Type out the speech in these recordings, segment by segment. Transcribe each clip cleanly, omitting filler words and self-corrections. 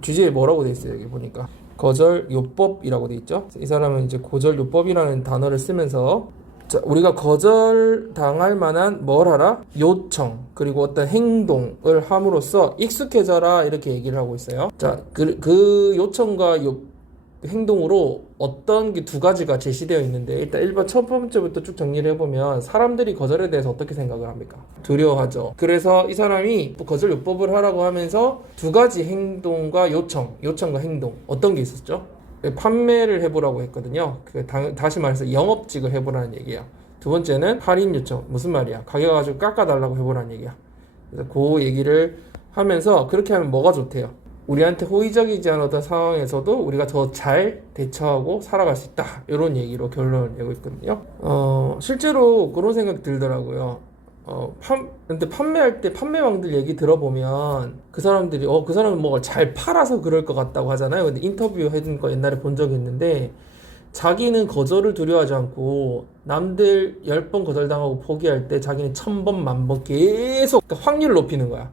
주제에 뭐라고 돼 있어요? 여기 보니까 거절요법이라고 돼 있죠. 이 사람은 이제 거절요법이라는 단어를 쓰면서 자, 우리가 거절당할 만한 뭘 하라? 요청 그리고 어떤 행동을 함으로써 익숙해져라 이렇게 얘기를 하고 있어요. 자, 그 요청과 행동으로 어떤 게 두 가지가 제시되어 있는데 일단 1번 첫 번째부터 쭉 정리를 해보면 사람들이 거절에 대해서 어떻게 생각을 합니까? 두려워하죠. 그래서 이 사람이 거절 요법을 하라고 하면서 두 가지 행동과 요청과 행동 어떤 게 있었죠? 판매를 해보라고 했거든요. 다시 말해서 영업직을 해보라는 얘기야. 두 번째는 할인 요청. 무슨 말이야? 가격 가지고 깎아달라고 해보라는 얘기야. 그래서 그 얘기를 하면서 그렇게 하면 뭐가 좋대요? 우리한테 호의적이지 않은 어떤 상황에서도 우리가 더 잘 대처하고 살아갈 수 있다. 이런 얘기로 결론을 내고 있거든요. 실제로 그런 생각이 들더라고요. 근데 판매할 때 판매왕들 얘기 들어보면 그 사람들이 그 사람은 뭐가 잘 팔아서 그럴 것 같다고 하잖아요. 근데 인터뷰 해준 거 옛날에 본 적이 있는데 자기는 거절을 두려워하지 않고 남들 10번 거절당하고 포기할 때 자기는 1000번, 1000번 계속 확률을 높이는 거야.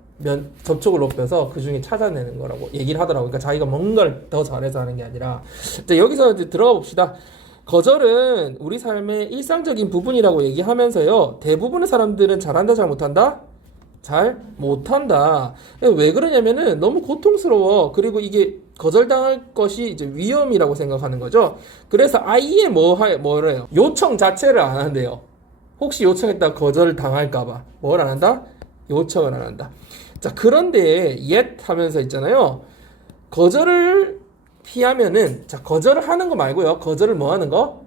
접촉을 높여서 그 중에 찾아내는 거라고 얘기를 하더라고. 그러니까 자기가 뭔가를 더 잘해서 하는 게 아니라. 자, 여기서 이제 들어가 봅시다. 거절은 우리 삶의 일상적인 부분이라고 얘기하면서요. 대부분의 사람들은 잘한다, 잘 못한다? 잘 못한다. 왜 그러냐면은 너무 고통스러워. 그리고 이게 거절당할 것이 이제 위험이라고 생각하는 거죠. 그래서 아예 뭐래요? 요청 자체를 안 한대요. 혹시 요청했다 거절 당할까봐. 뭘 안 한다? 요청을 안 한다. 자, 그런데 yet 하면서 있잖아요. 거절을 피하면은, 자, 거절을 하는 거 말고요. 거절을 뭐 하는 거?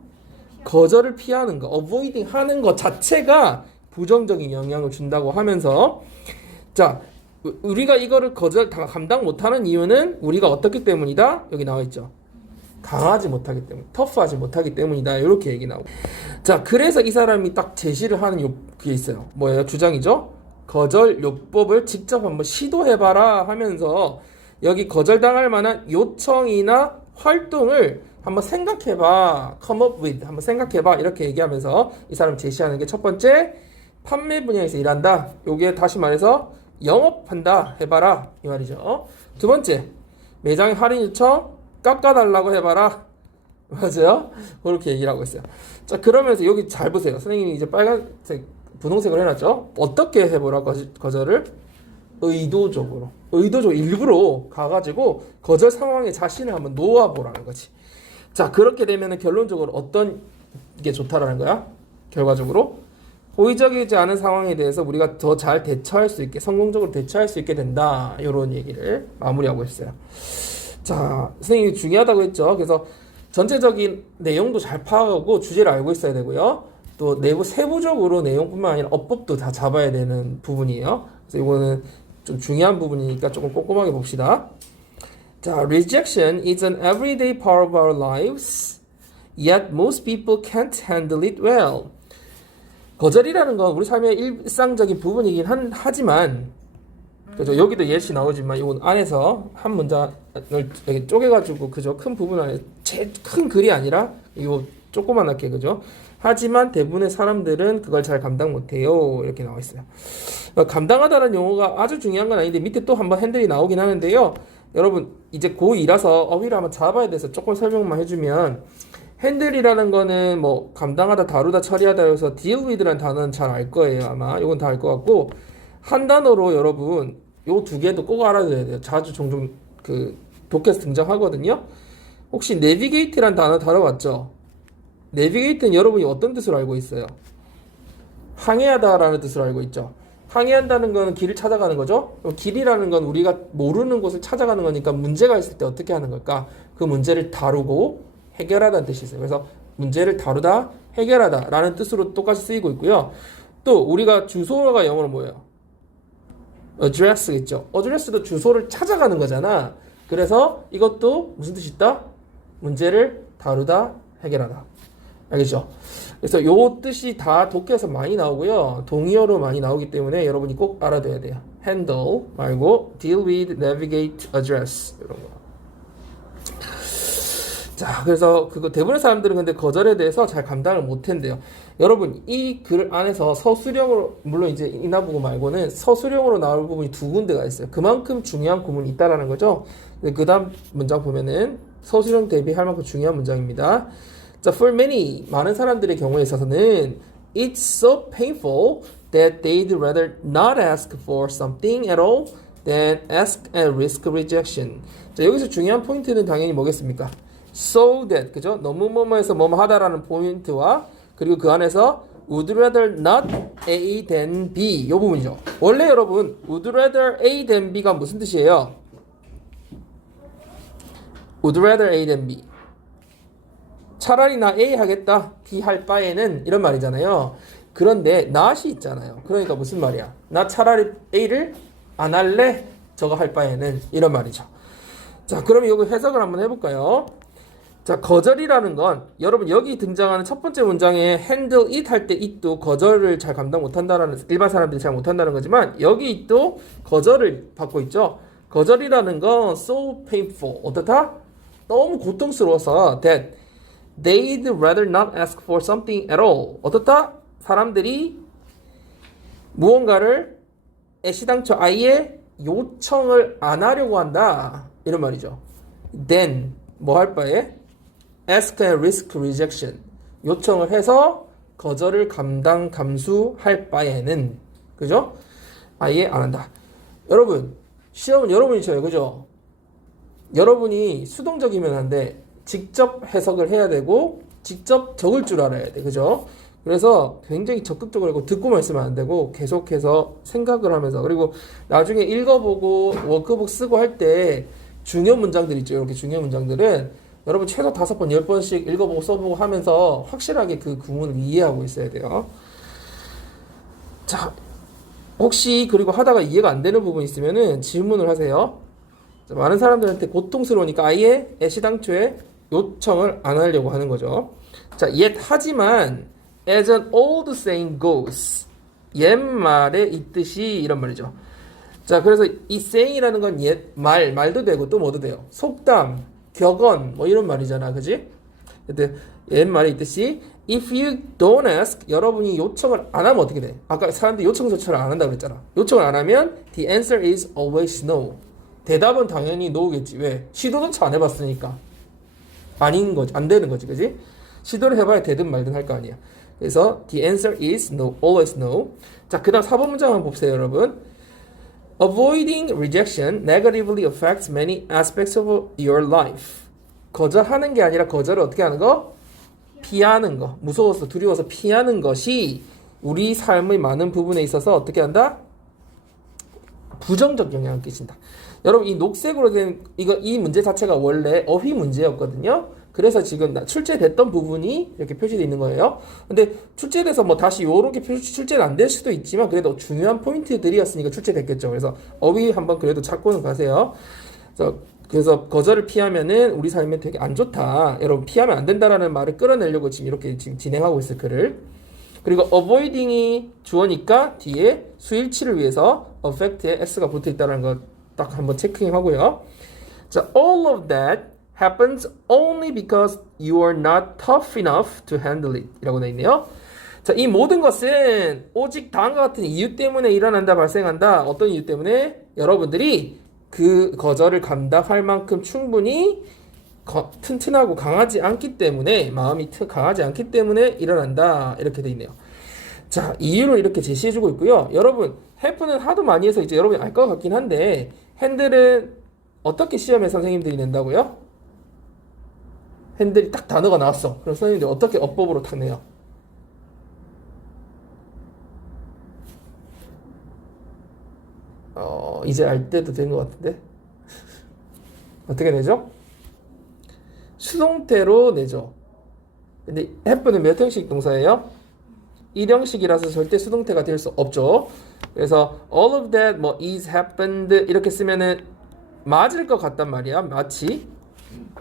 거절을 피하는 거, avoiding 하는 거 자체가 부정적인 영향을 준다고 하면서, 자, 우리가 이거를 감당 못하는 이유는 우리가 어떻기 때문이다? 여기 나와 있죠. 강하지 못하기 때문, 터프하지 못하기 때문이다. 이렇게 얘기 나오고. 자, 그래서 이 사람이 딱 제시를 하는 그게 있어요. 뭐예요? 주장이죠? 거절 요법을 직접 한번 시도해봐라 하면서 여기 거절당할 만한 요청이나 활동을 한번 생각해봐. come up with. 한번 생각해봐. 이렇게 얘기하면서 이 사람 제시하는 게 첫 번째, 판매 분야에서 일한다. 요게 다시 말해서 영업한다. 해봐라. 이 말이죠. 두 번째, 매장 할인 요청 깎아달라고 해봐라. 맞아요? 그렇게 얘기를 하고 있어요. 자, 그러면서 여기 잘 보세요. 선생님이 이제 빨간색, 분홍색으로 해놨죠? 어떻게 해보라, 거절을? 의도적으로 일부러 가가지고 거절 상황에 자신을 한번 놓아보라는 거지. 자, 그렇게 되면 결론적으로 어떤 게 좋다라는 거야? 결과적으로 호의적이지 않은 상황에 대해서 우리가 더 잘 대처할 수 있게, 성공적으로 대처할 수 있게 된다. 이런 얘기를 마무리하고 있어요. 자, 선생님이 중요하다고 했죠. 그래서 전체적인 내용도 잘 파악하고 주제를 알고 있어야 되고요. 또 내부 세부적으로 내용뿐만 아니라 어법도 다 잡아야 되는 부분이에요. 그래서 이거는 좀 중요한 부분이니까 조금 꼼꼼하게 봅시다. 자, rejection is an everyday part of our lives, yet most people can't handle it well. 거절이라는 건 우리 삶의 일상적인 부분이긴 하지만, 그죠? 여기도 예시 나오지만 이건 안에서 한 문장을 이렇게 쪼개가지고 그죠? 큰 부분 안에 제일 큰 글이 아니라 이거 조그만하게 그죠? 하지만 대부분의 사람들은 그걸 잘 감당 못해요. 이렇게 나와 있어요. 감당하다라는 용어가 아주 중요한 건 아닌데 밑에 또 한번 핸들이 나오긴 하는데요. 여러분 이제 고2라서 어휘를 한번 잡아야 돼서 조금 설명만 해주면, 핸들이라는 거는 뭐 감당하다, 다루다, 처리하다 해서 deal with라는 단어는 잘 알 거예요. 아마 이건 다 알 것 같고, 한 단어로 여러분 요 두 개도 꼭 알아둬야 돼요. 자주 종종 그 독해에서 등장하거든요. 혹시 navigate라는 단어 다뤄봤죠? navigate는 여러분이 어떤 뜻으로 알고 있어요? 항해하다라는 뜻으로 알고 있죠. 항해한다는 건 길을 찾아가는 거죠. 길이라는 건 우리가 모르는 곳을 찾아가는 거니까 문제가 있을 때 어떻게 하는 걸까? 그 문제를 다루고 해결하다는 뜻이 있어요. 그래서 문제를 다루다, 해결하다 라는 뜻으로 똑같이 쓰이고 있고요. 또 우리가 주소가 영어로 뭐예요? address겠죠. address도 주소를 찾아가는 거잖아. 그래서 이것도 무슨 뜻이 있다? 문제를 다루다, 해결하다. 알겠죠? 그래서 요 뜻이 다 독해에서 많이 나오고요. 동의어로 많이 나오기 때문에 여러분이 꼭 알아둬야 돼요. handle 말고 deal with, navigate, address 이런 거. 자, 그래서 그거 대부분의 사람들은 근데 거절에 대해서 잘 감당을 못 한대요. 여러분, 이 글 안에서 서술형으로, 물론 이제 이나부구 말고는 서술형으로 나올 부분이 두 군데가 있어요. 그만큼 중요한 구문이 있다라는 거죠. 그 다음 문장 보면은 서술형 대비할 만큼 중요한 문장입니다. 자, for many, 많은 사람들의 경우에 있어서는 it's so painful that they'd rather not ask for something at all than ask and risk rejection. 자, 여기서 중요한 포인트는 당연히 뭐겠습니까? So that, 그죠? 너무 뭐뭐해서 뭐뭐 하다라는 포인트와 그리고 그 안에서 would rather not A than B 이 부분이죠. 원래 여러분 would rather A than B가 무슨 뜻이에요? would rather A than B 차라리 나 A 하겠다 B 할 바에는 이런 말이잖아요. 그런데 not이 있잖아요. 그러니까 무슨 말이야? 나 차라리 A를 안 할래 저거 할 바에는 이런 말이죠. 자, 그럼 이거 해석을 한번 해볼까요? 자, 거절이라는 건 여러분 여기 등장하는 첫 번째 문장에 handle it 할 때 it도 거절을 잘 감당 못한다라는 일반 사람들이 잘 못한다는 거지만 여기 it도 거절을 받고 있죠. 거절이라는 건 so painful 어떻다? 너무 고통스러워서 that they'd rather not ask for something at all 어떻다? 사람들이 무언가를 애시당초 아예 요청을 안 하려고 한다 이런 말이죠. then 뭐 할 바에 ask and risk rejection 요청을 해서 거절을 감수할 바에는 그죠? 아예 안 한다. 여러분 시험은 여러분이 쳐요. 그죠? 여러분이 수동적이면 안 돼. 직접 해석을 해야 되고 직접 적을 줄 알아야 돼. 그죠? 그래서 굉장히 적극적으로 하고 듣고만 있으면 안 되고 계속해서 생각을 하면서 그리고 나중에 읽어보고 워크북 쓰고 할 때 중요 문장들 있죠. 이렇게 중요 문장들은 여러분 최소 5번, 10번씩 읽어보고 써보고 하면서 확실하게 그 구문을 이해하고 있어야 돼요. 자, 혹시 그리고 하다가 이해가 안 되는 부분 있으면은 질문을 하세요. 자, 많은 사람들한테 고통스러우니까 아예 애시당초에 요청을 안 하려고 하는 거죠. 자, yet 하지만 as an old saying goes 옛말에 있듯이 이런 말이죠. 자, 그래서 이 saying이라는 건 말도 되고 또 뭐도 돼요. 속담, 격언 뭐 이런 말이잖아. 그지? 근데 옛말에 있듯이 if you don't ask 여러분이 요청을 안 하면 어떻게 돼? 아까 사람들이 요청 조차를 안 한다고 그랬잖아. 요청을 안 하면 the answer is always no. 대답은 당연히 no겠지. 왜? 시도조차 안 해봤으니까. 아닌 거지. 안 되는 거지. 그지? 시도를 해봐야 되든 말든 할 거 아니야. 그래서 the answer is no, always no. 자, 그 다음 4번 문장 한번 봅시다, 여러분. Avoiding rejection negatively affects many aspects of your life. 거절하는 게 아니라 거절을 어떻게 하는 거? 피하는 거. 무서워서 두려워서 피하는 것이 우리 삶의 많은 부분에 있어서 어떻게 한다? 부정적 영향을 끼친다. 여러분 이 녹색으로 된 이 문제 자체가 원래 어휘 문제였거든요. 그래서 지금 출제됐던 부분이 이렇게 표시되어 있는 거예요. 근데 출제돼서 뭐 다시 요렇게 출제는 안 될 수도 있지만 그래도 중요한 포인트들이었으니까 출제됐겠죠. 그래서 어휘 한번 그래도 찾고는 가세요. 그래서 거절을 피하면은 우리 삶에 되게 안 좋다. 여러분 피하면 안 된다라는 말을 끌어내려고 지금 이렇게 지금 진행하고 있어요. 글을. 그리고 avoiding이 주어니까 뒤에 수일치를 위해서 affect에 s가 붙어 있다는 거 딱 한번 체크하고요. 자, all of that happens only because you are not tough enough to handle it 이라고 되어 있네요. 자, 이 모든 것은 오직 다음과 같은 이유 때문에 일어난다, 발생한다. 어떤 이유 때문에? 여러분들이 그 거절을 감당할 만큼 충분히 튼튼하고 강하지 않기 때문에 마음이 강하지 않기 때문에 일어난다 이렇게 되어 있네요. 자, 이유를 이렇게 제시해주고 있고요. 여러분 have는 하도 많이 해서 이제 여러분이 알 것 같긴 한데 handle은 어떻게 시험에 선생님들이 낸다고요? 핸들이 딱 단어가 나왔어. 그럼 선생님들이 어떻게 어법으로 딱 내요? 이제 알 때도 된 것 같은데 어떻게 내죠? 수동태로 내죠. 근데 have는 몇 형식 동사예요? 1형식이라서 절대 수동태가 될 수 없죠. 그래서 all of that 뭐 is happened 이렇게 쓰면은 맞을 것 같단 말이야. 마치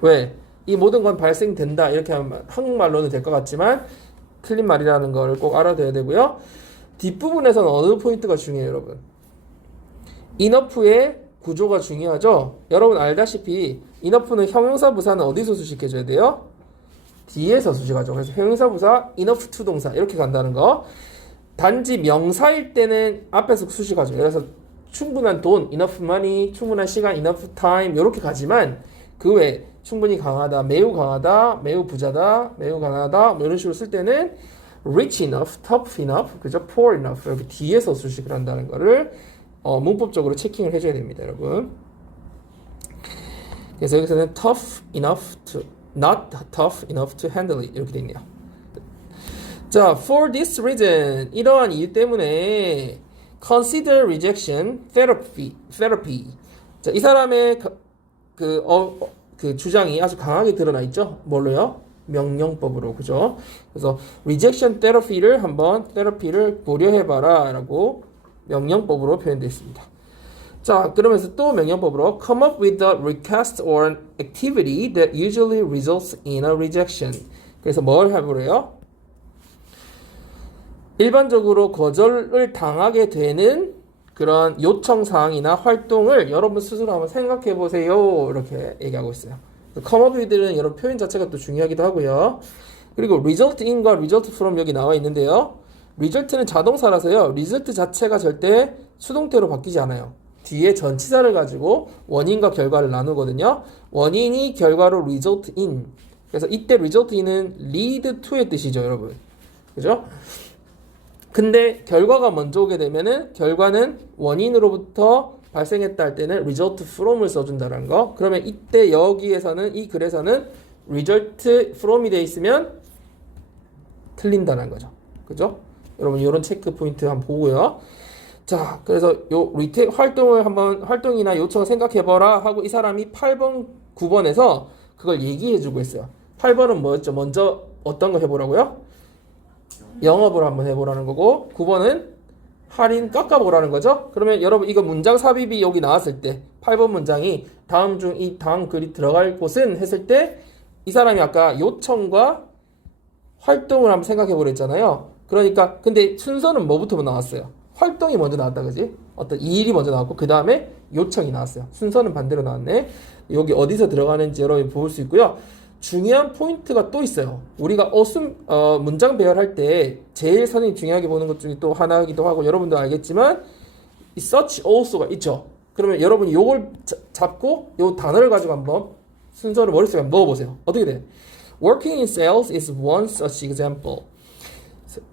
왜? 이 모든 건 발생된다 이렇게 하면 한국말로는 될 것 같지만 틀린 말이라는 걸 꼭 알아둬야 되고요. 뒷부분에서는 어느 포인트가 중요해요, 여러분? enough의 구조가 중요하죠. 여러분 알다시피 enough는 형용사 부사는 어디서 수식해줘야 돼요? 뒤에서 수식하죠. 그래서 형용사 부사 enough to 동사 이렇게 간다는 거. 단지 명사일 때는 앞에서 수식하죠. 그래서 충분한 돈, enough money, 충분한 시간, enough time 이렇게 가지만 그 외에 충분히 강하다, 매우 강하다, 매우 부자다, 매우 가난하다 뭐 이런 식으로 쓸 때는 rich enough, tough enough, 그죠? poor enough 이렇게 뒤에서 수식을 한다는 거를 문법적으로 체킹을 해줘야 됩니다, 여러분. 그래서 여기서는 tough enough to, not tough enough to handle it 이렇게 돼 있네요. 자, for this reason 이러한 이유 때문에 consider rejection therapy. 자, 이 사람의 그 주장이 아주 강하게 드러나 있죠. 뭘로요? 명령법으로, 그죠? 그래서 rejection therapy를 한번 therapy를 고려해봐라라고 명령법으로 표현되어 있습니다. 자, 그러면서 또 명령법으로 come up with a request or an activity that usually results in a rejection. 그래서 뭘 해보래요? 일반적으로 거절을 당하게 되는 그런 요청 사항이나 활동을 여러분 스스로 한번 생각해 보세요. 이렇게 얘기하고 있어요. come up with는 여러분 표현 자체가 또 중요하기도 하고요. 그리고 result in과 result from 여기 나와 있는데요. result는 자동사라서요. result 자체가 절대 수동태로 바뀌지 않아요. 뒤에 전치사를 가지고 원인과 결과를 나누거든요. 원인이 결과로 result in. 그래서 이때 result in은 lead to의 뜻이죠, 여러분. 그죠? 근데 결과가 먼저 오게 되면은 결과는 원인으로부터 발생했다 할 때는 result from을 써준다는 거. 그러면 이때 여기에서는 이 글에서는 result from이 되어 있으면 틀린다는 거죠. 그죠? 여러분 이런 체크 포인트 한번 보고요. 자, 그래서 요 활동을 한번 활동이나 요청을 생각해봐라 하고 이 사람이 8번, 9번에서 그걸 얘기해주고 있어요. 8번은 뭐였죠? 먼저 어떤 거 해보라고요? 영업을 한번 해보라는 거고 9번은 할인 깎아보라는 거죠. 그러면 여러분 이거 문장 삽입이 여기 나왔을 때 8번 문장이 다음 중 이 다음 글이 들어갈 곳은 했을 때 이 사람이 아까 요청과 활동을 한번 생각해 보랬잖아요. 그러니까 근데 순서는 뭐부터 나왔어요? 활동이 먼저 나왔다, 그지? 어떤 이 일이 먼저 나왔고 그 다음에 요청이 나왔어요. 순서는 반대로 나왔네. 여기 어디서 들어가는지 여러분이 볼 수 있고요. 중요한 포인트가 또 있어요. 우리가 문장 배열할 때 제일 선생님 중요하게 보는 것 중에 또 하나이기도 하고 여러분도 알겠지만 이 such also가 있죠. 그러면 여러분이 요걸 잡고 요 단어를 가지고 한번 순서를 머릿속에 한번 넣어보세요. 어떻게 돼? Working in sales is one such example.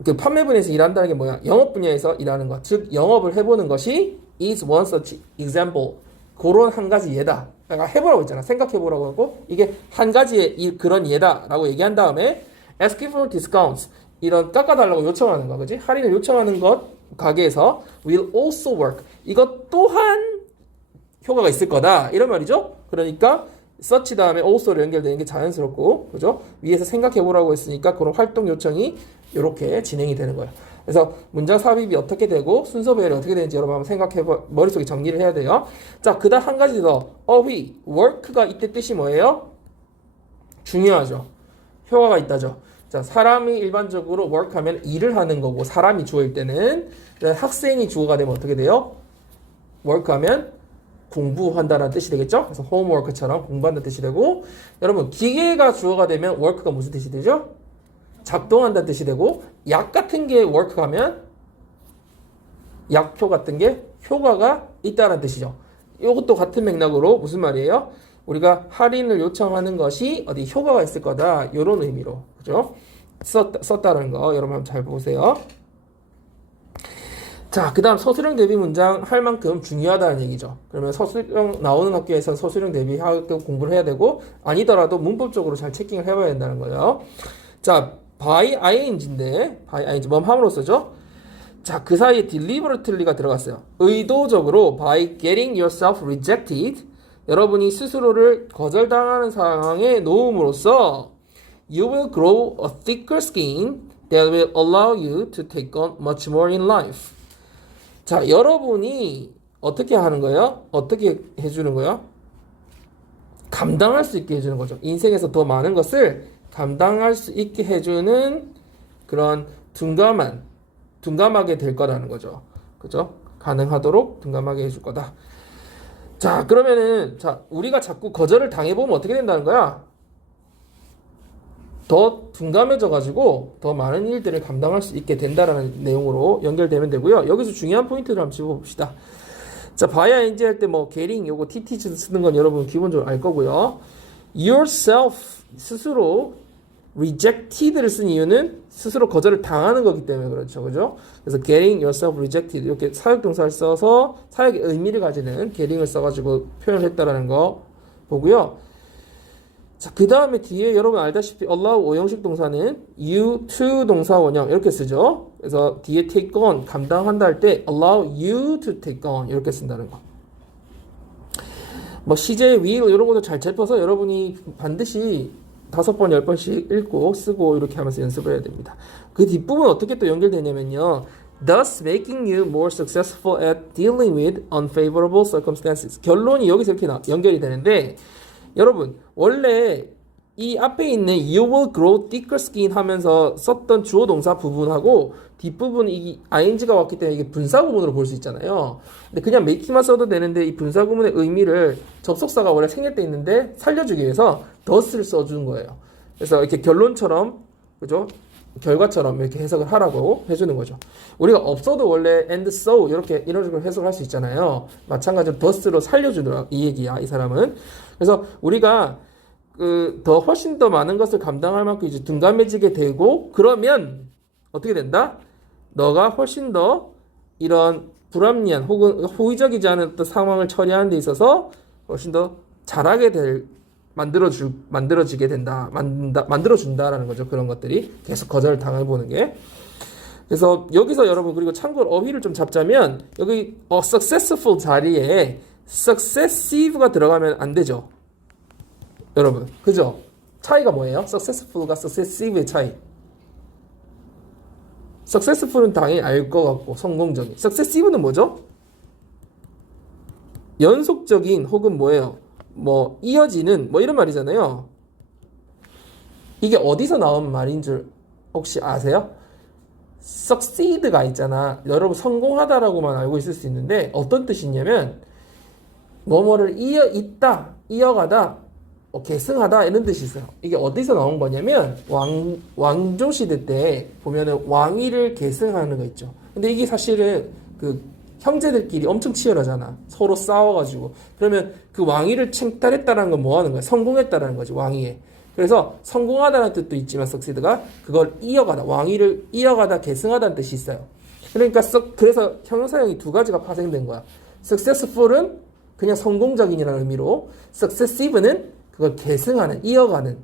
그 판매 분야에서 일한다는 게 뭐야? 영업 분야에서 일하는 것. 즉 영업을 해보는 것이 is one such example. 그런 한 가지 예다. 그러니까 해보라고 했잖아. 생각해보라고 하고 이게 한 가지의 그런 예다라고 얘기한 다음에 asking for discounts 이런 깎아달라고 요청하는 거, 그지? 할인을 요청하는 것 가게에서 will also work. 이것 또한 효과가 있을 거다. 이런 말이죠. 그러니까 such 다음에 also로 연결되는 게 자연스럽고, 그죠? 위에서 생각해보라고 했으니까 그런 활동 요청이 이렇게 진행이 되는 거예요. 그래서 문장 삽입이 어떻게 되고 순서 배열이 어떻게 되는지 여러분 한번 머릿속에 정리를 해야 돼요. 자, 그 다음 한 가지 더. 어휘, work가 이때 뜻이 뭐예요? 중요하죠. 효과가 있다죠. 자, 사람이 일반적으로 work 하면 일을 하는 거고 사람이 주어일 때는 학생이 주어가 되면 어떻게 돼요? work 하면 공부한다는 뜻이 되겠죠? 그래서 homework처럼 공부한다는 뜻이 되고 여러분 기계가 주어가 되면 work가 무슨 뜻이 되죠? 작동한다는 뜻이 되고 약 같은 게 work 하면 약효 같은 게 효과가 있다는 뜻이죠. 이것도 같은 맥락으로 무슨 말이에요? 우리가 할인을 요청하는 것이 어디 효과가 있을 거다 이런 의미로 그죠? 썼다는 거 여러분 한번 잘 보세요. 자, 그 다음 서술형 대비 문장 할 만큼 중요하다는 얘기죠. 그러면 서술형 나오는 학교에서 서술형 대비 공부를 해야 되고 아니더라도 문법적으로 잘 체킹을 해봐야 된다는 거예요. 자, by ing인데 by ing 뭐함으로써죠? 자, 그 사이에 deliberately가 들어갔어요. 의도적으로 by getting yourself rejected 여러분이 스스로를 거절당하는 상황에 놓음으로써 you will grow a thicker skin that will allow you to take on much more in life. 자, 여러분이 어떻게 하는 거예요? 어떻게 해주는 거예요? 감당할 수 있게 해주는 거죠. 인생에서 더 많은 것을 감당할 수 있게 해주는 그런 둔감하게 될 거라는 거죠. 그죠? 가능하도록 둔감하게 해줄 거다. 자, 그러면은 자, 우리가 자꾸 거절을 당해보면 어떻게 된다는 거야? 더 둔감해져 가지고 더 많은 일들을 감당할 수 있게 된다라는 내용으로 연결되면 되고요. 여기서 중요한 포인트를 한번 짚어봅시다. 자, 봐야 인지 할 때 뭐 getting 요거 TTG 쓰는 건 여러분 기본적으로 알 거고요. yourself 스스로 rejected를 쓴 이유는 스스로 거절을 당하는 거기 때문에 그렇죠. 그죠? 그래서 getting yourself rejected 이렇게 사역 동사를 써서 사역의 의미를 가지는 getting을 써 가지고 표현을 했다라는 거 보고요. 자, 그 다음에 뒤에 여러분 알다시피 allow 오형식 동사는 you to 동사 원형 이렇게 쓰죠. 그래서 뒤에 take on 감당한다 할 때 allow you to take on 이렇게 쓴다는 거. 뭐 시제, will 이런 것도 잘 짚어서 여러분이 반드시 5번, 10번씩 읽고 쓰고 이렇게 하면서 연습을 해야 됩니다. 그 뒷부분 어떻게 또 연결되냐면요. Thus making you more successful at dealing with unfavorable circumstances. 결론이 여기서 이렇게 연결이 되는데 여러분 원래 이 앞에 있는 you will grow thicker skin 하면서 썼던 주어 동사 부분하고 뒷부분 이 ing가 왔기 때문에 이게 분사 구문으로 볼 수 있잖아요. 근데 그냥 make만 써도 되는데 이 분사 구문의 의미를 접속사가 원래 생략돼 있는데 살려주기 위해서 does를 써준 거예요. 그래서 이렇게 결론처럼 그죠? 결과처럼 이렇게 해석을 하라고 해주는 거죠. 우리가 없어도 원래 and so 이렇게 이런 식으로 해석을 할 수 있잖아요. 마찬가지로 does로 살려주더라 이 얘기야 이 사람은. 그래서 우리가 더 훨씬 더 많은 것을 감당할 만큼 이제 둔감해지게 되고 그러면 어떻게 된다? 너가 훨씬 더 이런 불합리한 혹은 호의적이지 않은 어떤 상황을 처리하는 데 있어서 훨씬 더 잘하게 만들어지게 된다. 만들어준다라는 거죠. 그런 것들이 계속 거절을 당해보는 게. 그래서 여기서 여러분 그리고 참고로 어휘를 좀 잡자면 여기 successful 자리에 successive가 들어가면 안 되죠. 여러분 그죠? 차이가 뭐예요? successful과 successive의 차이. successful은 당연히 알 것 같고 성공적인. successive는 뭐죠? 연속적인 혹은 뭐예요? 뭐 이어지는 뭐 이런 말이잖아요. 이게 어디서 나온 말인 줄 혹시 아세요? succeed가 있잖아. 여러분 성공하다라고만 알고 있을 수 있는데 어떤 뜻이냐면 뭐뭐를 이어가다, 계승하다 이런 뜻이 있어요. 이게 어디서 나온 거냐면 왕조 시대 때 보면은 왕위를 계승하는 거 있죠. 근데 이게 사실은 그 형제들끼리 엄청 치열하잖아. 서로 싸워가지고. 그러면 그 왕위를 챙탈했다라는 건 뭐 하는 거야? 성공했다라는 거지, 왕위에. 그래서 성공하다는 뜻도 있지만 succeed가 그걸 이어가다, 왕위를 이어가다, 계승하다는 뜻이 있어요. 그러니까 그래서 형용사형이 두 가지가 파생된 거야. successful은 그냥 성공적인이라는 의미로, successive는 그걸 계승하는, 이어가는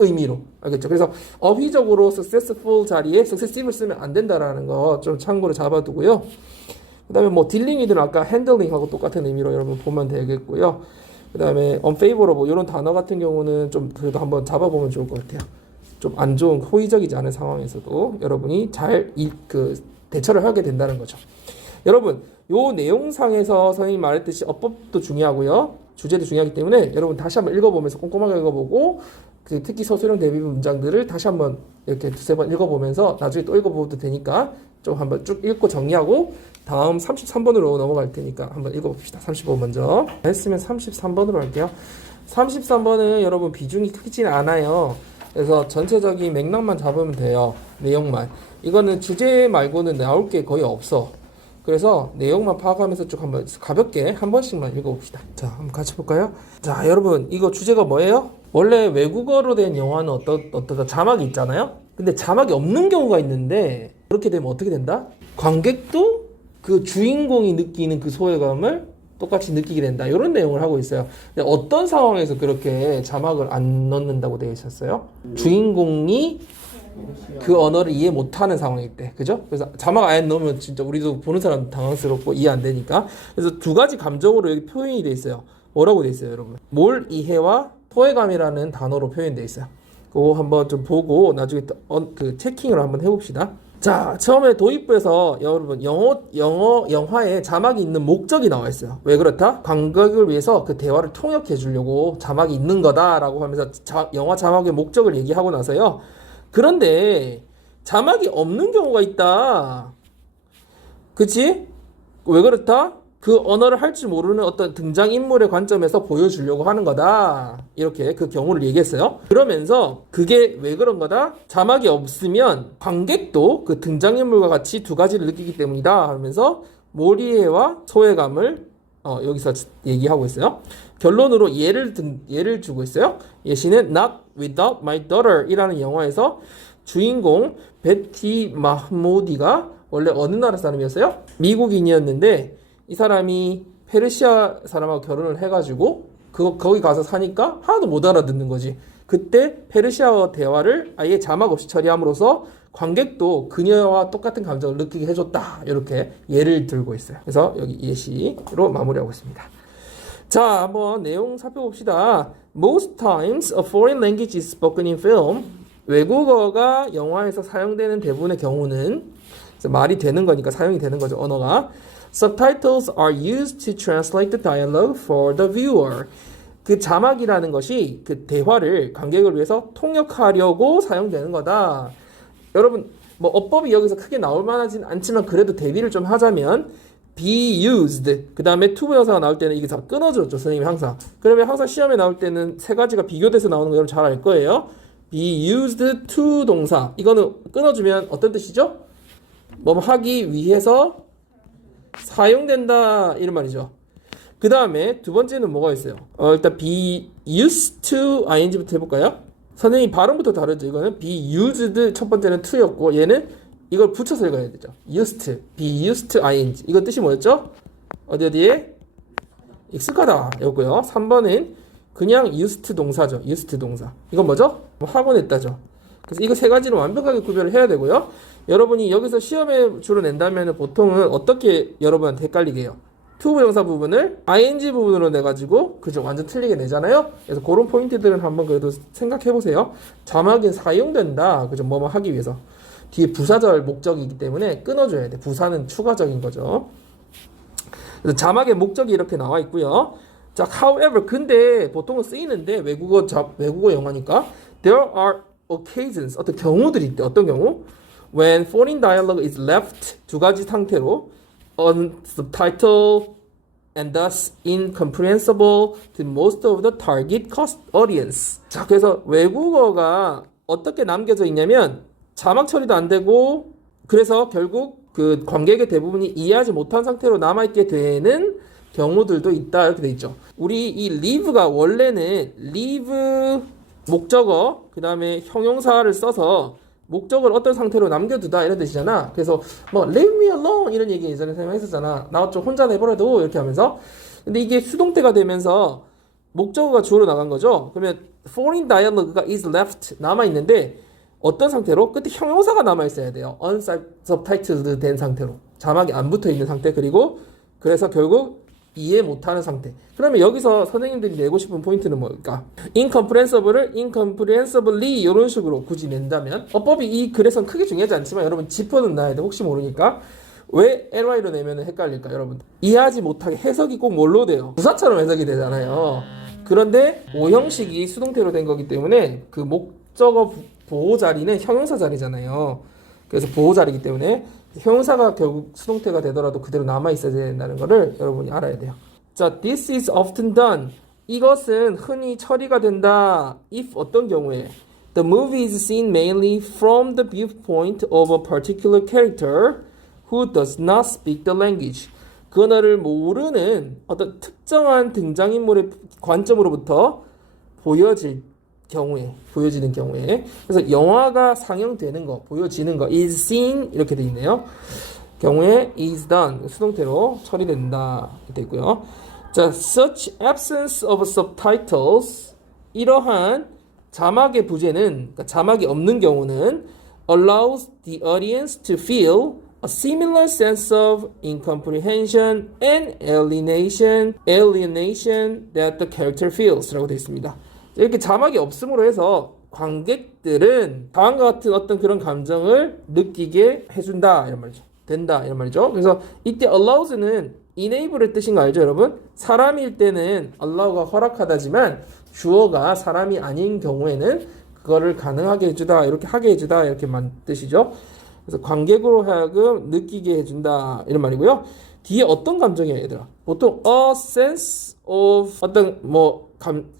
의미로. 알겠죠? 그래서 어휘적으로 successful 자리에 successive 쓰면 안 된다라는 거 좀 참고로 잡아두고요. 그 다음에 뭐 딜링이든 아까 핸들링하고 똑같은 의미로 여러분 보면 되겠고요. 그 다음에 unfavorable 이런 단어 같은 경우는 좀 그래도 한번 잡아보면 좋을 것 같아요. 좀 안 좋은 호의적이지 않은 상황에서도 여러분이 잘 대처를 하게 된다는 거죠. 여러분 요 내용상에서 선생님이 말했듯이 어법도 중요하고요. 주제도 중요하기 때문에 여러분 다시 한번 읽어보면서 꼼꼼하게 읽어보고 특히 서술형 대비 문장들을 다시 한번 이렇게 두세 번 읽어보면서 나중에 또 읽어봐도 되니까 좀 한번 쭉 읽고 정리하고 다음 33번으로 넘어갈 테니까 한번 읽어봅시다. 35번 먼저 했으면 33번으로 할게요. 33번은 여러분 비중이 크진 않아요. 그래서 전체적인 맥락만 잡으면 돼요. 내용만. 이거는 주제 말고는 나올 게 거의 없어. 그래서 내용만 파악하면서 쭉 한번 가볍게 한 번씩만 읽어봅시다. 자, 한번 같이 볼까요? 자, 여러분 이거 주제가 뭐예요? 원래 외국어로 된 영화는 어떤 자막이 있잖아요. 근데 자막이 없는 경우가 있는데 그렇게 되면 어떻게 된다? 관객도 그 주인공이 느끼는 그 소외감을 똑같이 느끼게 된다. 이런 내용을 하고 있어요. 근데 어떤 상황에서 그렇게 자막을 안 넣는다고 되어 있었어요? 주인공이 그 언어를 이해 못하는 상황일 때, 그죠? 그래서 자막 아예 넣으면 진짜 우리도 보는 사람 당황스럽고 이해 안 되니까. 그래서 두 가지 감정으로 여기 표현이 돼 있어요. 뭐라고 돼 있어요, 여러분? 몰 이해와 소외감이라는 단어로 표현돼 있어요. 그거 한번 좀 보고 나중에 체킹을 한번 해봅시다. 자, 처음에 도입부에서 여러분 영화에 자막이 있는 목적이 나와 있어요. 왜 그렇다? 관객을 위해서 그 대화를 통역해 주려고 자막이 있는 거다라고 하면서 영화 자막의 목적을 얘기하고 나서요. 그런데 자막이 없는 경우가 있다. 그치? 왜 그렇다? 그 언어를 할 줄 모르는 어떤 등장인물의 관점에서 보여주려고 하는 거다. 이렇게 그 경우를 얘기했어요. 그러면서 그게 왜 그런 거다? 자막이 없으면 관객도 그 등장인물과 같이 두 가지를 느끼기 때문이다 하면서 몰이해와 소외감을 여기서 얘기하고 있어요. 결론으로 예를 주고 있어요. 예시는 Not Without My Daughter 이라는 영화에서 주인공 베티 마흐모디가 원래 어느 나라 사람이었어요? 미국인이었는데 이 사람이 페르시아 사람하고 결혼을 해가지고 거기 가서 사니까 하나도 못 알아듣는 거지. 그때 페르시아어 대화를 아예 자막 없이 처리함으로써 관객도 그녀와 똑같은 감정을 느끼게 해줬다. 이렇게 예를 들고 있어요. 그래서 여기 예시로 마무리하고 있습니다. 자, 한번 내용 살펴봅시다. Most times a foreign language is spoken in film. 외국어가 영화에서 사용되는 대부분의 경우는 말이 되는 거니까 사용이 되는 거죠, 언어가. Subtitles are used to translate the dialogue for the viewer. 그 자막이라는 것이 그 대화를 관객을 위해서 통역하려고 사용되는 거다. 여러분, 뭐 어법이 여기서 크게 나올 만하진 않지만 그래도 대비를 좀 하자면 be used 그 다음에 to 부정사가 나올 때는 이게 다 끊어줬죠, 선생님이 항상. 그러면 항상 시험에 나올 때는 세 가지가 비교돼서 나오는 거 여러분 잘 알 거예요. be used to 동사 이거는 끊어주면 어떤 뜻이죠? 뭐 하기 위해서 사용된다 이런 말이죠. 그 다음에 두 번째는 뭐가 있어요? 일단 be used to ing부터 해볼까요? 선생님 발음부터 다르죠. 이거는 be used 첫 번째는 to였고 얘는 이걸 붙여서 읽어야 되죠. used, be used to ing. 이거 뜻이 뭐였죠? 어디에? 익숙하다 였고요. 3번은 그냥 used 동사죠. used 동사. 이건 뭐죠? 학원 했다죠. 그래서 이거 세 가지를 완벽하게 구별을 해야 되고요. 여러분이 여기서 시험에 주로 낸다면 보통은 어떻게 여러분한테 헷갈리게 해요? to 부정사 부분을 ing 부분으로 내가지고 그죠? 완전 틀리게 내잖아요. 그래서 그런 포인트들은 한번 그래도 생각해 보세요. 자막은 사용된다. 그죠? 뭐뭐 하기 위해서. 뒤에 부사절 목적이기 때문에 끊어줘야 돼. 부사는 추가적인 거죠. 그래서 자막의 목적이 이렇게 나와 있고요. 자, however, 근데 보통은 쓰이는데 외국어 영어니까 there are occasions, 어떤 경우들이 있대. 어떤 경우? When foreign dialogue is left 두 가지 상태로 unsubtitled and thus incomprehensible to most of the target audience. 자, 그래서 외국어가 어떻게 남겨져 있냐면 자막 처리도 안 되고 그래서 결국 그 관객의 대부분이 이해하지 못한 상태로 남아있게 되는 경우들도 있다 이렇게 돼 있죠. 우리 이 live가 원래는 live 목적어 그 다음에 형용사를 써서 목적을 어떤 상태로 남겨두다 이런 뜻이잖아. 그래서 뭐 leave me alone 이런 얘기 예전에 선생님 했었잖아. 나 좀 혼자 내버려둬 이렇게 하면서. 근데 이게 수동태가 되면서 목적어가 주어로 나간 거죠. 그러면 foreign dialogue가 is left 남아있는데 어떤 상태로? 끝에 형용사가 남아있어야 돼요. unsubtitled 된 상태로. 자막이 안 붙어있는 상태. 그리고 그래서 결국 이해 못하는 상태. 그러면 여기서 선생님들이 내고 싶은 포인트는 뭘까? incomprehensible을 incomprehensibly 이런 식으로 굳이 낸다면 어법이 이 글에선 크게 중요하지 않지만 여러분 짚어는 놔야 돼. 혹시 모르니까. 왜 ly로 내면 헷갈릴까 여러분? 이해하지 못하게 해석이 꼭 뭘로 돼요? 부사처럼 해석이 되잖아요. 그런데 오형식이 수동태로 된 거기 때문에 그 목적어 보호 자리는 형용사 자리잖아요. 그래서 보호 자리이기 때문에 형용사가 결국 수동태가 되더라도 그대로 남아 있어야 된다는 것을 여러분이 알아야 돼요. 자, this is often done. 이것은 흔히 처리가 된다. if 어떤 경우에 the movie is seen mainly from the viewpoint of a particular character who does not speak the language. 그 언어를 모르는 어떤 특정한 등장인물의 관점으로부터 보여지는 경우에 그래서 영화가 상영되는 거, 보여지는 거 is seen 이렇게 돼 있네요. 경우에 is done 수동태로 처리된다 이렇게 돼 있고요. 자, such absence of subtitles 이러한 자막의 부재는 그러니까 자막이 없는 경우는 allows the audience to feel a similar sense of incomprehension and alienation that the character feels 라고 되어 있습니다. 이렇게 자막이 없음으로 해서 관객들은 다음과 같은 어떤 그런 감정을 느끼게 해준다 이런 말이죠. 된다 이런 말이죠. 그래서 이때 allows는 enable의 뜻인 거 알죠 여러분? 사람일 때는 allow가 허락하다지만 주어가 사람이 아닌 경우에는 그거를 가능하게 해주다 이렇게 하게 해주다 이렇게 뜻이죠. 그래서 관객으로 하여금 느끼게 해준다 이런 말이고요. 뒤에 어떤 감정이야 얘들아? 보통 a sense of 어떤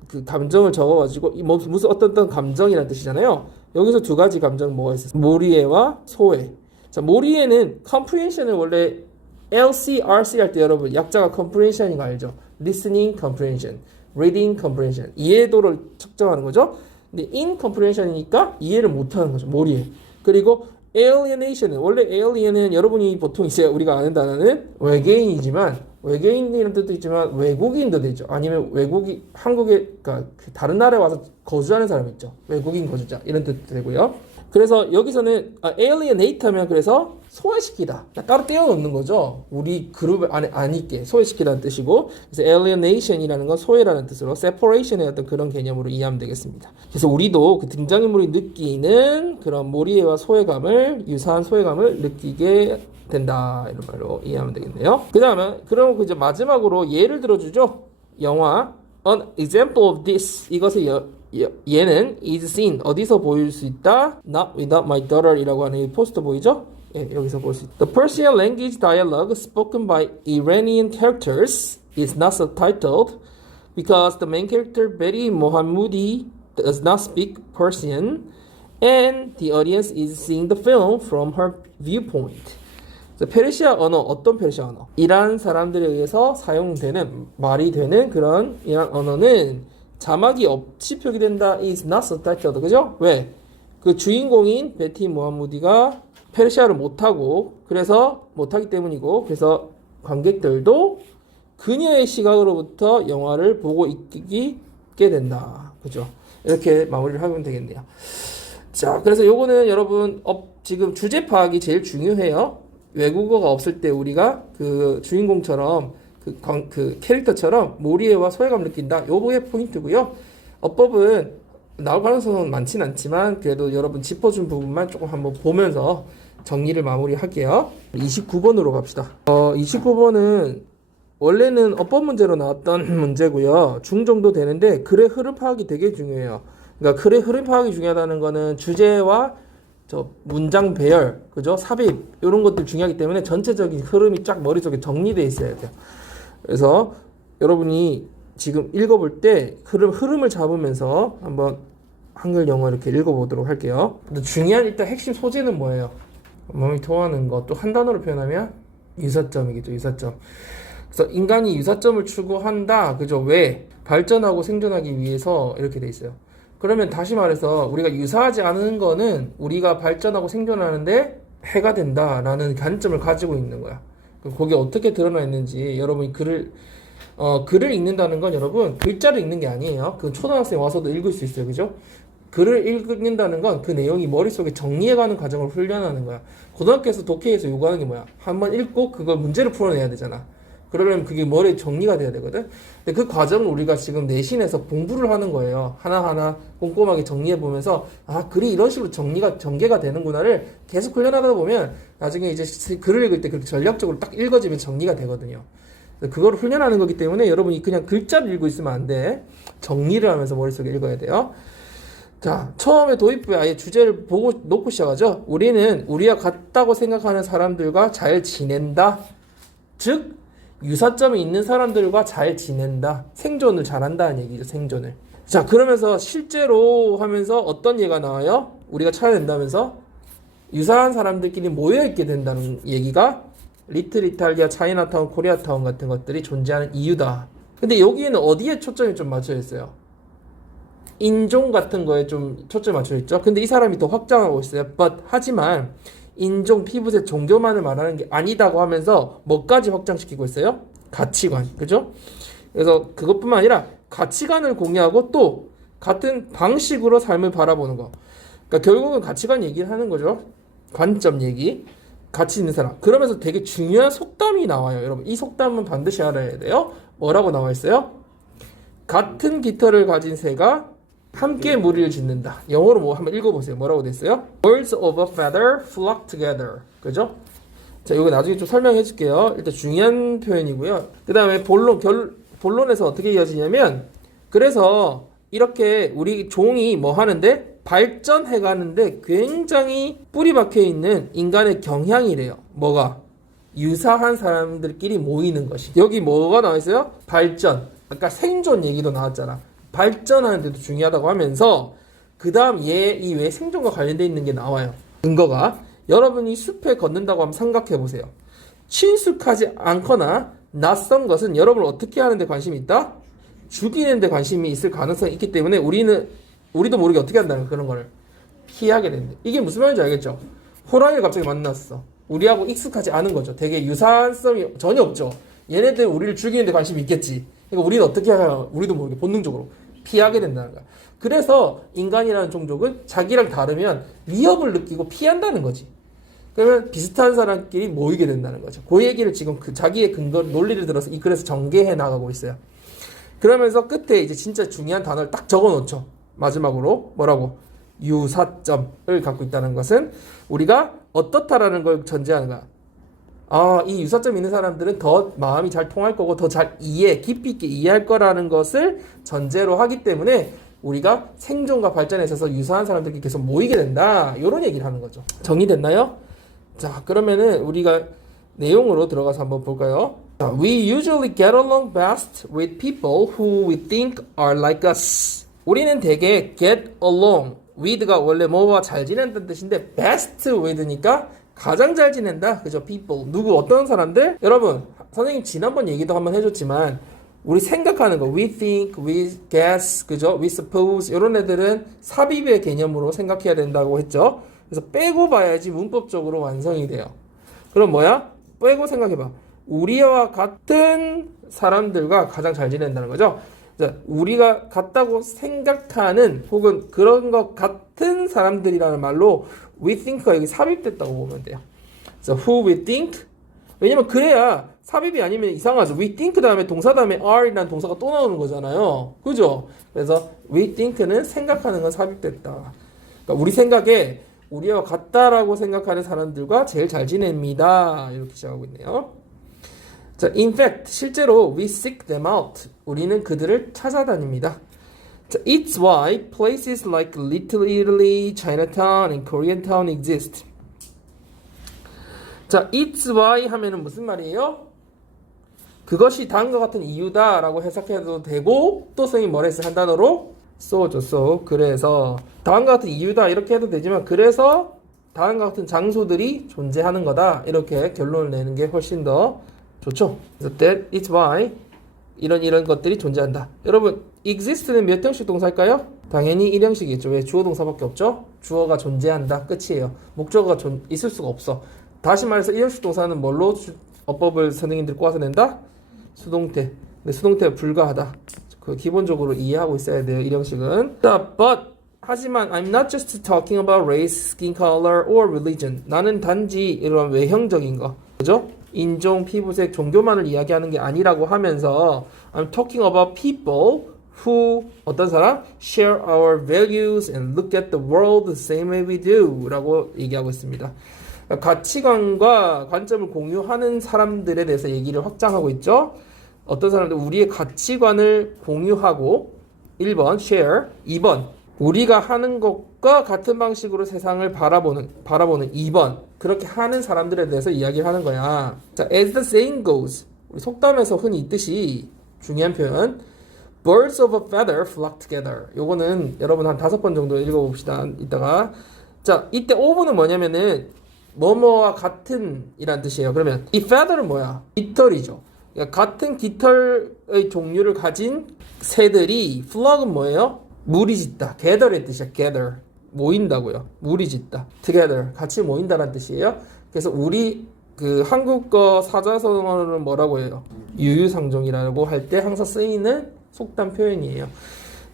그 감정을 적어가지고 무슨 어떤 감정이라는 뜻이잖아요. 여기서 두 가지 감정 뭐가 있어요? 모리에와 소회. 자, 모리에는 comprehension을 원래 LC, RC 할 때 여러분 약자가 comprehension인 거 알죠? listening comprehension, reading comprehension. 이해도를 측정하는 거죠. 근데 incomprehension이니까 이해를 못하는 거죠. 모리에. 그리고 alienation은 원래 alien은 여러분이 보통 이제 우리가 아는 단어는 외계인이지만 외계인이라는 뜻도 있지만 외국인도 되죠. 아니면 한국에 그러니까 다른 나라에 와서 거주하는 사람 있죠. 외국인 거주자 이런 뜻도 되고요. 그래서 여기서는 alienate 하면 그래서 소외시키다. 따로 떼어놓는 거죠. 우리 그룹 안에 안 있게 소외시키다는 뜻이고, 그래서 alienation이라는 건 소외라는 뜻으로 separation의 어떤 그런 개념으로 이해하면 되겠습니다. 그래서 우리도 그 등장인물이 느끼는 그런 모리에와 소외감을, 유사한 소외감을 느끼게 된다, 이런 말로 이해하면 되겠네요. 그 다음에 그럼 이제 마지막으로 예를 들어주죠. 영화 An example of this, 이것의 얘는 is seen, 어디서 보일 수 있다? Not without my daughter 이라고 하는 이 포스터 보이죠? 예, 여기서 볼 수 있다. The Persian language dialogue spoken by Iranian characters is not subtitled because the main character Betty Mohammadi does not speak Persian and the audience is seeing the film from her viewpoint. 페르시아 언어, 어떤 페르시아 언어? 이란 사람들에 의해서 사용되는, 말이 되는 그런 이란 언어는 자막이 없이 표기된다. is not subtitled. 그죠? 왜? 그 주인공인 베티 모하무디가 페르시아를 못하고, 그래서 못하기 때문이고, 그래서 관객들도 그녀의 시각으로부터 영화를 보고 있게 된다. 그죠? 이렇게 마무리를 하면 되겠네요. 자, 그래서 요거는 여러분, 지금 주제 파악이 제일 중요해요. 외국어가 없을 때 우리가 그 주인공처럼 그 캐릭터처럼 모리에와 소외감을 느낀다. 요거의 포인트고요. 어법은 나올 가능성은 많진 않지만 그래도 여러분 짚어준 부분만 조금 한번 보면서 정리를 마무리할게요. 29번으로 갑시다. 29번은 원래는 어법 문제로 나왔던 문제고요. 중정도 되는데 글의 흐름 파악이 되게 중요해요. 그러니까 글의 흐름 파악이 중요하다는 거는 주제와 문장 배열, 그죠? 삽입, 이런 것들 중요하기 때문에 전체적인 흐름이 쫙 머릿속에 정리되어 있어야 돼요. 그래서 여러분이 지금 읽어볼 때 흐름을 잡으면서 한번 한글 영어 이렇게 읽어보도록 할게요. 중요한 일단 핵심 소재는 뭐예요? 몸이 통하는 것, 또 한 단어로 표현하면 유사점이겠죠, 유사점. 그래서 인간이 유사점을 추구한다, 그죠? 왜? 발전하고 생존하기 위해서 이렇게 돼 있어요. 그러면 다시 말해서 우리가 유사하지 않은 거는 우리가 발전하고 생존하는데 해가 된다라는 관점을 가지고 있는 거야. 거기에 어떻게 드러나 있는지 여러분이 글을 읽는다는 건 여러분 글자를 읽는 게 아니에요. 그 초등학생 와서도 읽을 수 있어요. 그죠? 글을 읽는다는 건 그 내용이 머릿속에 정리해가는 과정을 훈련하는 거야. 고등학교에서 독해에서 요구하는 게 뭐야? 한번 읽고 그걸 문제를 풀어내야 되잖아. 그러려면 그게 머리에 정리가 돼야 되거든. 근데 그 과정을 우리가 지금 내신에서 공부를 하는 거예요. 하나하나 꼼꼼하게 정리해 보면서 글이 이런 식으로 전개가 되는구나를 계속 훈련하다 보면 나중에 이제 글을 읽을 때 그렇게 전략적으로 딱 읽어지면 정리가 되거든요. 그거를 훈련하는 거기 때문에 여러분이 그냥 글자를 읽고 있으면 안 돼. 정리를 하면서 머릿속에 읽어야 돼요. 자, 처음에 도입부에 아예 주제를 놓고 시작하죠. 우리는 우리와 같다고 생각하는 사람들과 잘 지낸다. 즉 유사점이 있는 사람들과 잘 지낸다. 생존을 잘한다는 얘기죠. 생존을. 자, 그러면서 실제로 하면서 어떤 예가 나와요? 우리가 찾아낸다면서 유사한 사람들끼리 모여있게 된다는 얘기가 리틀 이탈리아, 차이나타운, 코리아타운 같은 것들이 존재하는 이유다. 근데 여기에는 어디에 초점이 좀 맞춰 있어요? 인종 같은 거에 좀 초점이 맞춰 있죠. 근데 이 사람이 더 확장하고 있어요. 하지만 인종, 피부색, 종교만을 말하는 게 아니다고 하면서 뭐까지 확장시키고 있어요? 가치관, 그죠? 그래서 그것뿐만 아니라 가치관을 공유하고 또 같은 방식으로 삶을 바라보는 거. 그러니까 결국은 가치관 얘기를 하는 거죠. 관점 얘기, 가치 있는 사람. 그러면서 되게 중요한 속담이 나와요. 여러분 이 속담은 반드시 알아야 돼요. 뭐라고 나와 있어요? 같은 깃털을 가진 새가 함께 무리를 짓는다. 영어로 뭐 한번 읽어보세요. 뭐라고 됐어요? Birds of a feather flock together. 그죠? 자, 이거 나중에 좀 설명해 줄게요. 일단 중요한 표현이고요. 그 다음에 본론에서 어떻게 이어지냐면, 그래서 이렇게 우리 종이 뭐 하는데? 발전해 가는데 굉장히 뿌리 박혀 있는 인간의 경향이래요. 뭐가? 유사한 사람들끼리 모이는 것이. 여기 뭐가 나와 있어요? 발전. 아까 생존 얘기도 나왔잖아. 발전하는 데도 중요하다고 하면서 그 다음 이 외에 생존과 관련되어 있는 게 나와요. 근거가 여러분이 숲에 걷는다고 한번 생각해 보세요. 친숙하지 않거나 낯선 것은 여러분을 어떻게 하는데 관심이 있다? 죽이는 데 관심이 있을 가능성이 있기 때문에 우리도 모르게 어떻게 한다는 그런 거를 피하게 된다. 이게 무슨 말인지 알겠죠? 호랑이를 갑자기 만났어. 우리하고 익숙하지 않은 거죠. 되게 유사성이 전혀 없죠. 얘네들 우리를 죽이는 데 관심이 있겠지. 그러니까 우리는 어떻게 하냐? 우리도 모르게 본능적으로 피하게 된다는 거야. 그래서 인간이라는 종족은 자기랑 다르면 위협을 느끼고 피한다는 거지. 그러면 비슷한 사람끼리 모이게 된다는 거죠. 그 얘기를 지금 자기의 논리를 들어서 그래서 전개해 나가고 있어요. 그러면서 끝에 이제 진짜 중요한 단어를 딱 적어 놓죠. 마지막으로 뭐라고? 유사점을 갖고 있다는 것은 우리가 어떻다라는 걸 전제하는 거야. 이 유사점 있는 사람들은 더 마음이 잘 통할 거고 더 잘 깊이 있게 이해할 거라는 것을 전제로 하기 때문에 우리가 생존과 발전에 있어서 유사한 사람들끼리 계속 모이게 된다. 이런 얘기를 하는 거죠. 정리됐나요? 자, 그러면은 우리가 내용으로 들어가서 한번 볼까요? We usually get along best with people who we think are like us. 우리는 되게 get along with가 원래 뭐와 잘 지낸다는 뜻인데 best with니까 가장 잘 지낸다. 그죠? people. 누구 어떤 사람들? 여러분, 선생님 지난번 얘기도 한번 해줬지만 우리 생각하는 거 we think, we guess, 그죠? we suppose 이런 애들은 삽입의 개념으로 생각해야 된다고 했죠. 그래서 빼고 봐야지 문법적으로 완성이 돼요. 그럼 뭐야? 빼고 생각해봐. 우리와 같은 사람들과 가장 잘 지낸다는 거죠. 우리가 같다고 생각하는 혹은 그런 것 같은 사람들이라는 말로 we think가 여기 삽입됐다고 보면 돼요. 그래서 who we think. 왜냐면 그래야 삽입이 아니면 이상하죠. we think 다음에 동사 다음에 are이라는 동사가 또 나오는 거잖아요. 그죠? 그래서 we think는 생각하는 건 삽입됐다. 그러니까 우리 생각에 우리와 같다라고 생각하는 사람들과 제일 잘 지냅니다. 이렇게 시작하고 있네요. 자, in fact, 실제로 we seek them out. 우리는 그들을 찾아다닙니다. 자, it's why places like Little Italy, Chinatown, and Koreatown exist. 자, it's why 하면은 무슨 말이에요? 그것이 다음과 같은 이유다라고 해석해도 되고 또 선생님이 뭐라 했어요? 한 단어로? so죠, so. 그래서 다음과 같은 이유다 이렇게 해도 되지만 그래서 다음과 같은 장소들이 존재하는 거다 이렇게 결론을 내는 게 훨씬 더 좋죠. 그래서 that is why 이런 것들이 존재한다. 여러분 exist는 몇 형식 동사일까요? 당연히 1형식이겠죠. 왜? 주어 동사밖에 없죠? 주어가 존재한다. 끝이에요. 목적어가 있을 수가 없어. 다시 말해서 1형식 동사는 뭘로 어법을 선생님들이 꼬아서 낸다? 수동태. 근데 수동태가 불가하다. 그 기본적으로 이해하고 있어야 돼요. 1형식은. but 하지만 I'm not just talking about race, skin color, or religion. 나는 단지 이런 외형적인 거. 그죠? 인종, 피부색, 종교만을 이야기하는 게 아니라고 하면서 I'm talking about people who 어떤 사람? share our values and look at the world the same way we do 라고 얘기하고 있습니다. 가치관과 관점을 공유하는 사람들에 대해서 얘기를 확장하고 있죠. 어떤 사람들 우리의 가치관을 공유하고 1번 share, 2번 우리가 하는 것과 같은 방식으로 세상을 바라보는 2번 그렇게 하는 사람들에 대해서 이야기를 하는 거야. 자, as the saying goes 우리 속담에서 흔히 있듯이 중요한 표현 birds of a feather flock together. 요거는 여러분 한 5번 정도 읽어봅시다. 이따가 자 이때 of는 뭐냐면은 뭐뭐와 같은 이란 뜻이에요. 그러면 이 feather는 뭐야? 깃털이죠. 그러니까 같은 깃털의 종류를 가진 새들이 flock은 뭐예요? 무리짓다. gather의 뜻이야. gather. 모인다고요. 무리짓다. together. 같이 모인다라는 뜻이에요. 그래서 우리 그 한국어 사자성어는 뭐라고 해요? 유유상종이라고 할 때 항상 쓰이는 속담 표현이에요.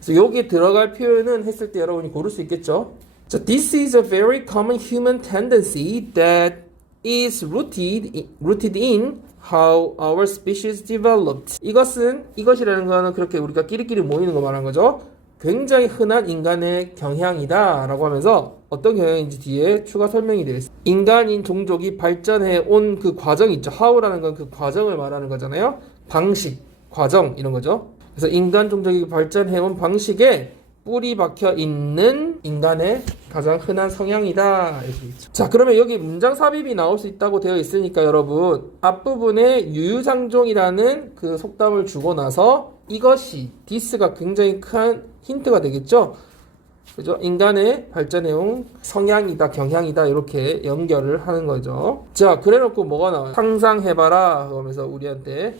그래서 여기 들어갈 표현은 했을 때 여러분이 고를 수 있겠죠? So this is a very common human tendency that is rooted in how our species developed. 이것이라는 거는 그렇게 우리가 끼리끼리 모이는 거 말하는 거죠. 굉장히 흔한 인간의 경향이다 라고 하면서 어떤 경향인지 뒤에 추가 설명이 되어 있습니다. 인간인 종족이 발전해 온 그 과정이 있죠. how라는 건 그 과정을 말하는 거잖아요. 방식, 과정 이런 거죠. 그래서 인간 종족이 발전해 온 방식에 뿌리 박혀 있는 인간의 가장 흔한 성향이다. 이렇게 있죠. 자, 그러면 여기 문장 삽입이 나올 수 있다고 되어 있으니까 여러분 앞부분에 유유상종이라는 그 속담을 주고 나서 이것이 this가 굉장히 큰 힌트가 되겠죠. 그죠? 인간의 발전해온 성향이다, 경향이다 이렇게 연결을 하는 거죠. 자, 그래놓고 뭐가 나와요? 상상해봐라 그러면서 우리한테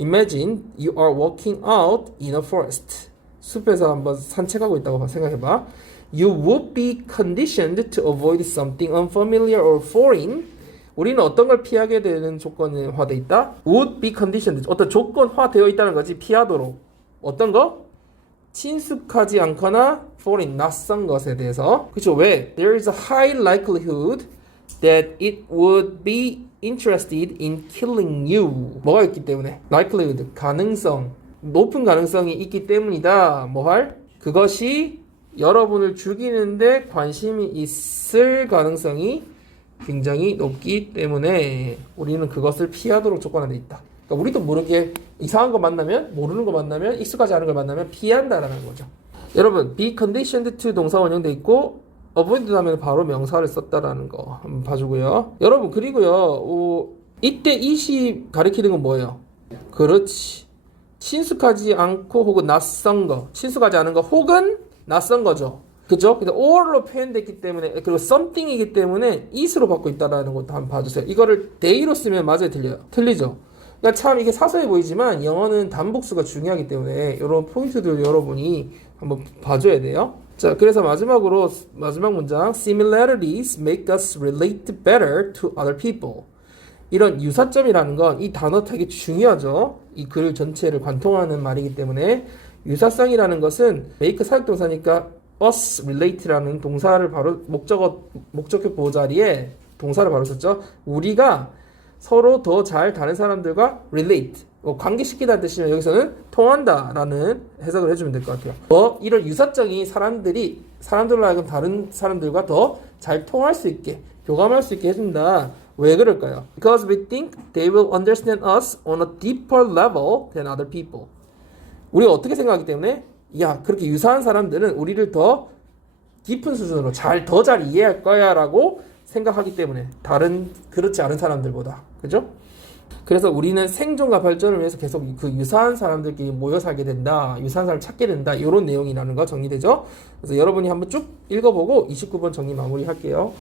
Imagine you are walking out in a forest. 숲에서 한번 산책하고 있다고 생각해봐. You would be conditioned to avoid something unfamiliar or foreign. 우리는 어떤 걸 피하게 되는 조건화되어 있다? Would be conditioned. 어떤 조건화되어 있다는 거지. 피하도록. 어떤 거? 친숙하지 않거나 foreign, 낯선 것에 대해서. 그렇죠? 왜? There is a high likelihood that it would be interested in killing you. 뭐가 있기 때문에? likelihood, 가능성. 높은 가능성이 있기 때문이다. 뭐 할? 그것이 여러분을 죽이는데 관심이 있을 가능성이 굉장히 높기 때문에 우리는 그것을 피하도록 조건화되어 있다. 그러니까 우리도 모르게 이상한 거 만나면, 모르는 거 만나면, 익숙하지 않은 걸 만나면 피한다라는 거죠. 여러분, be conditioned to 동사 원형돼 있고 avoid 하면 바로 명사를 썼다라는 거 한번 봐주고요. 여러분, 그리고요, 이때 it이 가리키는 건 뭐예요? 그렇지. 친숙하지 않고 혹은 낯선 거, 친숙하지 않은 거 혹은 낯선 거죠. 그죠? 근데 or로 표현됐기 때문에, 그리고 something이기 때문에 it으로 받고 있다라는 것도 한번 봐주세요. 이거를 they로 쓰면 맞아요, 틀려요? 틀리죠? 그러니까 참 이게 사소해 보이지만 영어는 단복수가 중요하기 때문에 이런 포인트들 여러분이 한번 봐줘야 돼요. 자, 그래서 마지막 문장 similarities make us relate better to other people. 이런 유사점이라는 건 이 단어 되게 중요하죠. 이 글 전체를 관통하는 말이기 때문에 유사성이라는 것은 make 사역동사니까 us relate라는 동사를 바로 목적격 보호 자리에 동사를 바로 썼죠. 우리가 서로 더 잘 다른 사람들과 relate, 관계시키다는 뜻이면 여기서는 통한다라는 해석을 해주면 될 것 같아요. 이런 유사성이 사람들로 하여금 다른 사람들과 더 잘 통할 수 있게, 교감할 수 있게 해준다. 왜 그럴까요? Because we think they will understand us on a deeper level than other people. 우리가 어떻게 생각하기 때문에 그렇게 유사한 사람들은 우리를 더 깊은 수준으로 더 잘 이해할 거야 라고 생각하기 때문에 그렇지 않은 사람들보다. 그죠? 그래서 우리는 생존과 발전을 위해서 계속 그 유사한 사람들끼리 모여 살게 된다. 유사한 사람을 찾게 된다. 이런 내용이라는 거 정리되죠? 그래서 여러분이 한번 쭉 읽어보고 29번 정리 마무리할게요.